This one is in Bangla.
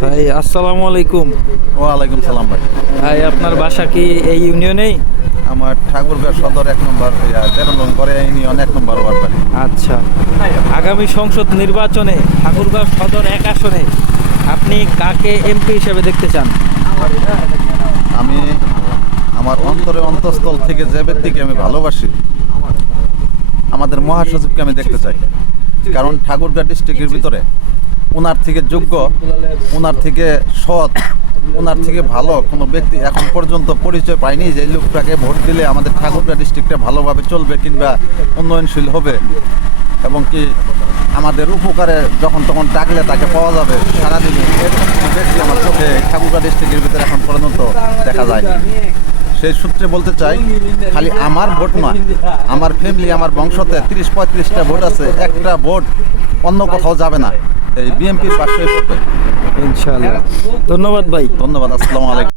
ভাই আসসালামু আলাইকুম। ওয়ালাইকুম সালাম ভাই। ভাই আপনার বাসা কি এই ইউনিয়নেই? আমার ঠাকুরগাঁ সদর এক নম্বর তেরো নম্বরে ইউনিয়ন এক নম্বর ওয়ার্ড বাড়ি আচ্ছা। আগামী সংসদ নির্বাচনে ঠাকুরগাঁও সদর এক আসনে আপনি কাকে এমপি হিসেবে দেখতে চান? আমি আমার অন্তরে অন্তঃস্থল থেকে যে ব্যক্তিকে আমি ভালোবাসি আমাদের মহাসচিবকে আমি দেখতে চাই। কারণ ঠাকুরগাঁ ডিস্ট্রিক্টের ভিতরে ওনার থেকে যোগ্য, ওনার থেকে সৎ, ওনার থেকে ভালো কোনো ব্যক্তি এখন পর্যন্ত পরিচয় পায়নি যে লোকটাকে ভোট দিলে আমাদের ঠাকুরগাঁ ডিস্ট্রিক্টটা ভালোভাবে চলবে কিংবা উন্নয়নশীল হবে। এবং কি আমাদের উপকারে যখন তখন ডাকলে তাকে পাওয়া যাবে, সারাদিনে ব্যক্তি আমার চোখে ঠাকুরগাঁ ডিস্ট্রিক্টের ভিতরে এখন পর্যন্ত দেখা যায় সেই সূত্রে বলতে চাই, খালি আমার ভোট নয়, আমার ফ্যামিলি আমার বংশতে তিরিশ পঁয়ত্রিশটা ভোট আছে, একটা ভোট অন্য কোথাও যাবে না। এই বিএনপির পাশে পড়বে ইনশাআল্লাহ। ধন্যবাদ ভাই। ধন্যবাদ আসসালামু আলাইকুম।